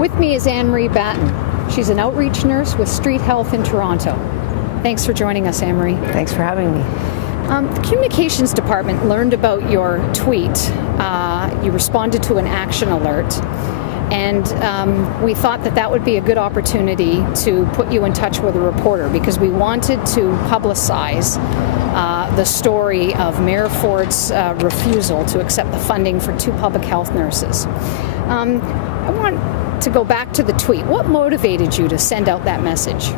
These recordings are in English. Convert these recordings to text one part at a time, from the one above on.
With me is Anne-Marie Batten. She's an outreach nurse with Street Health in Toronto. Thanks for joining us, Anne-Marie. Thanks for having me. The communications department learned about your tweet. You responded to an action alert, and we thought that would be a good opportunity to put you in touch with a reporter, because we wanted to publicize the story of Mayor Ford's refusal to accept the funding for 2 public health nurses. I want to go back to the tweet. What motivated you to send out that message?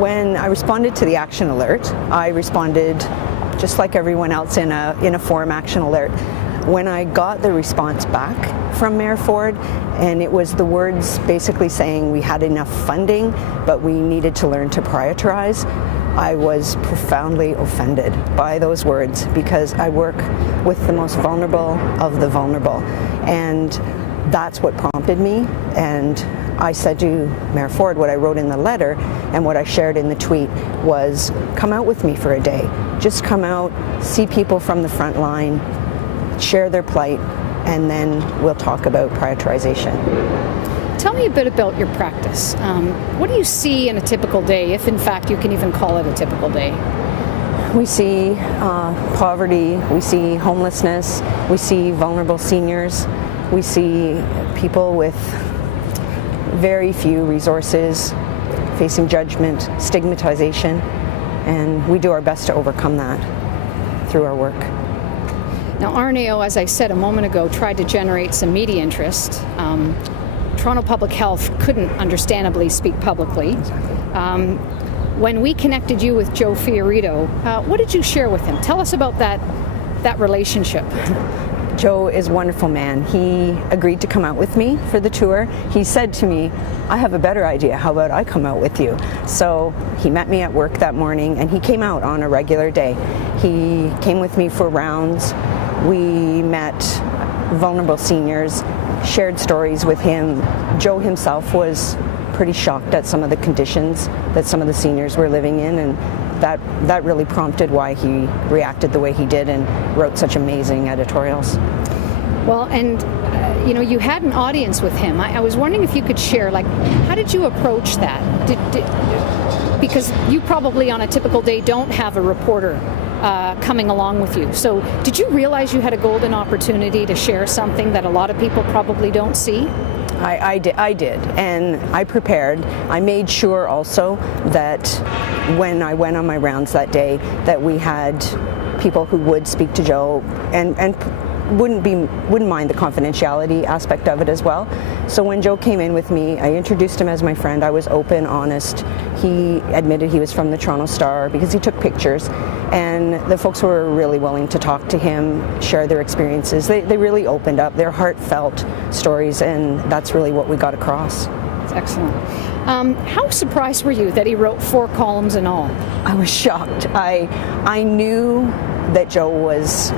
When I responded to the action alert, I responded just like everyone else in a form action alert. When I got the response back from Mayor Ford, and it was the words basically saying we had enough funding, but we needed to learn to prioritize, I was profoundly offended by those words, because I work with the most vulnerable of the vulnerable, and that's what prompted me. And I said to Mayor Ford what I wrote in the letter and what I shared in the tweet was, come out with me for a day. Just come out, see people from the front line, share their plight, and then we'll talk about prioritization. Tell me a bit about your practice. What do you see in a typical day, if in fact you can even call it a typical day? We see poverty, we see homelessness, we see vulnerable seniors, we see people with very few resources, facing judgment, stigmatization, and we do our best to overcome that through our work. Now, RNAO, as I said a moment ago, tried to generate some media interest. Toronto Public Health couldn't understandably speak publicly. When we connected you with Joe Fiorito, what did you share with him? Tell us about that relationship. Joe is a wonderful man. He agreed to come out with me for the tour. He said to me, I have a better idea. How about I come out with you? So he met me at work that morning, and he came out on a regular day. He came with me for rounds. We met vulnerable seniors, shared stories with him. Joe himself was pretty shocked at some of the conditions that some of the seniors were living in, and that really prompted why he reacted the way he did and wrote such amazing editorials. Well, and you had an audience with him. I was wondering if you could share, how did you approach that? Because you probably on a typical day don't have a reporter coming along with you. So did you realize you had a golden opportunity to share something that a lot of people probably don't see? I did, and I prepared. I made sure also that when I went on my rounds that day, that we had people who would speak to Joe and wouldn't mind the confidentiality aspect of it as well. So when Joe came in with me, I introduced him as my friend. I was open, honest. He admitted he was from the Toronto Star because he took pictures, and the folks were really willing to talk to him, share their experiences. They really opened up their heartfelt stories, and that's really what we got across. That's excellent. How surprised were you that he wrote 4 columns in all? I was shocked. I knew that Joe was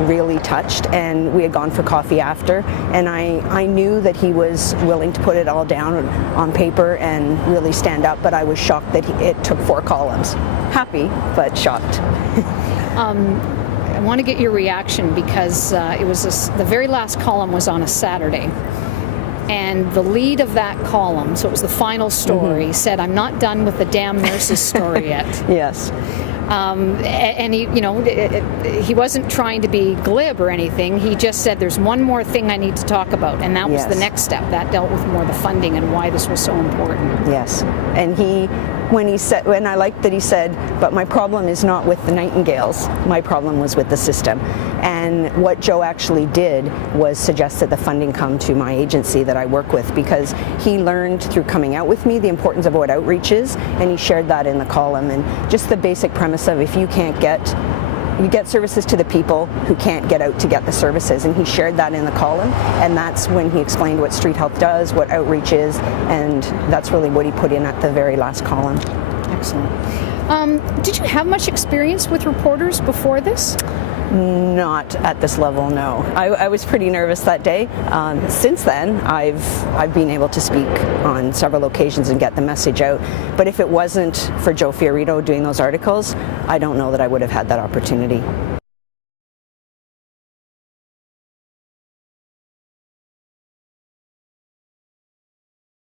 really touched, and we had gone for coffee after, and I knew that he was willing to put it all down on paper and really stand up, but I was shocked that it took 4 columns. Happy, but shocked. I want to get your reaction, because it was the very last column was on a Saturday, and the lead of that column, so it was the final story, said, "I'm not done with the damn nurses story yet." Yes. And he wasn't trying to be glib or anything. He just said, there's one more thing I need to talk about, and that was the next step. That dealt with more the funding and why this was so important. Yes, and when I liked that he said, but my problem is not with the Nightingales, my problem was with the system. And what Joe actually did was suggest that the funding come to my agency that I work with, because he learned through coming out with me the importance of what outreach is, and he shared that in the column. And just the basic premise of, if you can't you get services to the people who can't get out to get the services, and he shared that in the column, and that's when he explained what Street Health does, what outreach is, and that's really what he put in at the very last column. Excellent. Did you have much experience with reporters before this? Not at this level, no. I was pretty nervous that day. Since then, I've been able to speak on several occasions and get the message out. But if it wasn't for Joe Fiorito doing those articles, I don't know that I would have had that opportunity.